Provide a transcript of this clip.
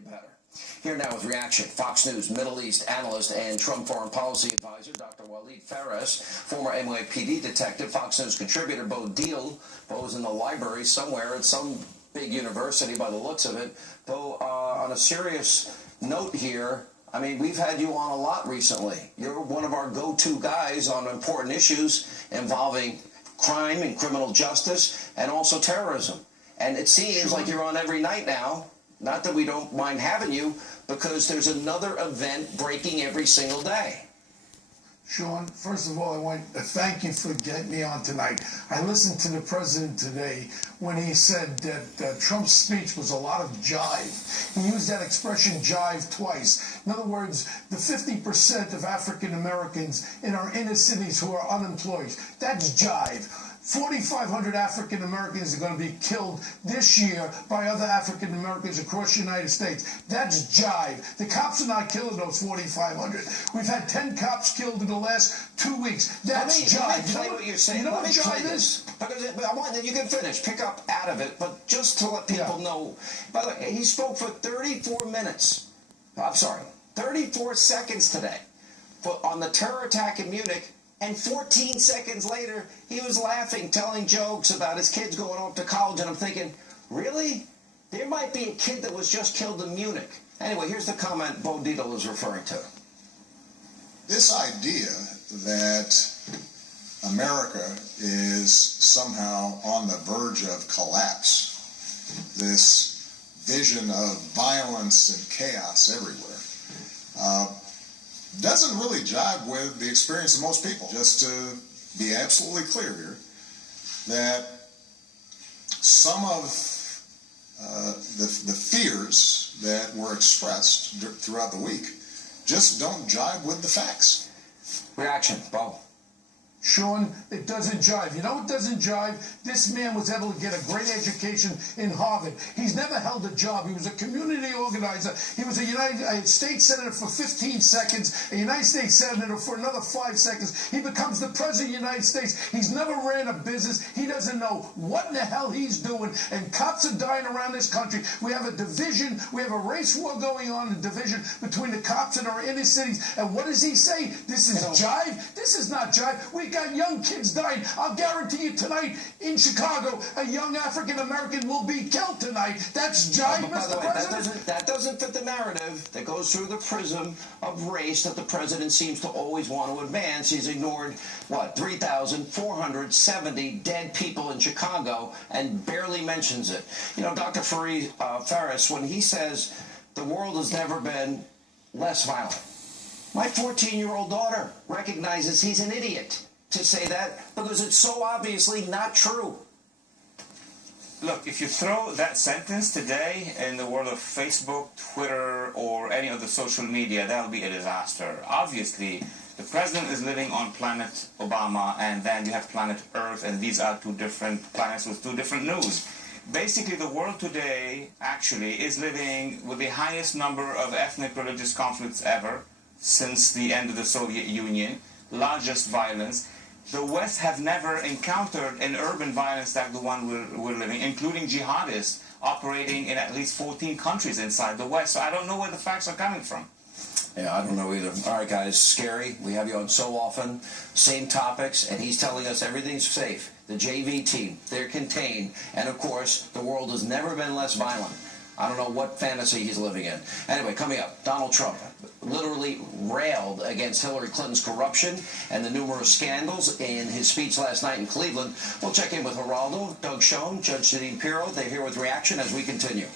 better. Here now with reaction, Fox News Middle East analyst and Trump foreign policy advisor, Dr. Waleed Phares, former NYPD detective, Fox News contributor, Bo Deal. Bo is in the library somewhere at some big university by the looks of it. Bo, on a serious note here, I mean, we've had you on a lot recently. You're one of our go-to guys on important issues involving crime and criminal justice and also terrorism. And it seems like you're on every night now. Not that we don't mind having you, because there's another event breaking every single day. Sean, first of all, I want to thank you for getting me on tonight. I listened to the president today when he said that Trump's speech was a lot of jive. He used that expression jive twice. In other words, the 50% of African Americans in our inner cities who are unemployed, that's jive. 4,500 African Americans are going to be killed this year by other African Americans across the United States. That's jive. The cops are not killing those 4,500. We've had 10 cops killed in the last 2 weeks. That's jive. Let me play what you're saying. You know Let what me play jive this. is? Because I want that you can finish. Pick up out of it, but just to let people know. By the way, he spoke for 34 minutes. I'm sorry, 34 seconds today on the terror attack in Munich. And 14 seconds later, he was laughing, telling jokes about his kids going off to college. And I'm thinking, really? There might be a kid that was just killed in Munich. Anyway, here's the comment Bo Deedle is referring to. This idea that America is somehow on the verge of collapse, this vision of violence and chaos everywhere, doesn't really jive with the experience of most people. Just to be absolutely clear here, that some of the fears that were expressed throughout the week just don't jive with the facts. Reaction, Bo. Sean, it doesn't jive. You know what doesn't jive? This man was able to get a great education in Harvard. He's never held a job. He was a community organizer. He was a United States Senator for 15 seconds, a United States Senator for another 5 seconds. He becomes the President of the United States. He's never ran a business. He doesn't know what in the hell he's doing, and cops are dying around this country. We have a division. We have a race war going on, a division between the cops in our inner cities. And what does he say? This is jive? This is not jive. We got young kids dying. I'll guarantee you tonight in Chicago, a young African American will be killed tonight. That's jive, Mr. President. That doesn't fit the narrative that goes through the prism of race that the president seems to always want to advance. He's ignored, what, 3,470 dead people in Chicago and barely mentions it. You know, Dr. Phares, when he says the world has never been less violent, my 14-year-old daughter recognizes he's an idiot to say that because it's so obviously not true. Look, if you throw that sentence today in the world of Facebook, Twitter, or any other social media, that'll be a disaster. Obviously, the president is living on planet Obama, and then you have planet Earth, and these are two different planets with two different news. Basically, the world today actually is living with the highest number of ethnic religious conflicts ever since the end of the Soviet Union, largest violence. The West have never encountered an urban violence like the one we're living, including jihadists operating in at least 14 countries inside the West. So I don't know where the facts are coming from. Yeah, I don't know either. All right, guys, scary. We have you on so often. Same topics, and he's telling us everything's safe. The JV team, they're contained. And, of course, the world has never been less violent. I don't know what fantasy he's living in. Anyway, coming up, Donald Trump literally railed against Hillary Clinton's corruption and the numerous scandals in his speech last night in Cleveland. We'll check in with Geraldo, Doug Schoen, Judge Janine Pirro. They're here with reaction as we continue.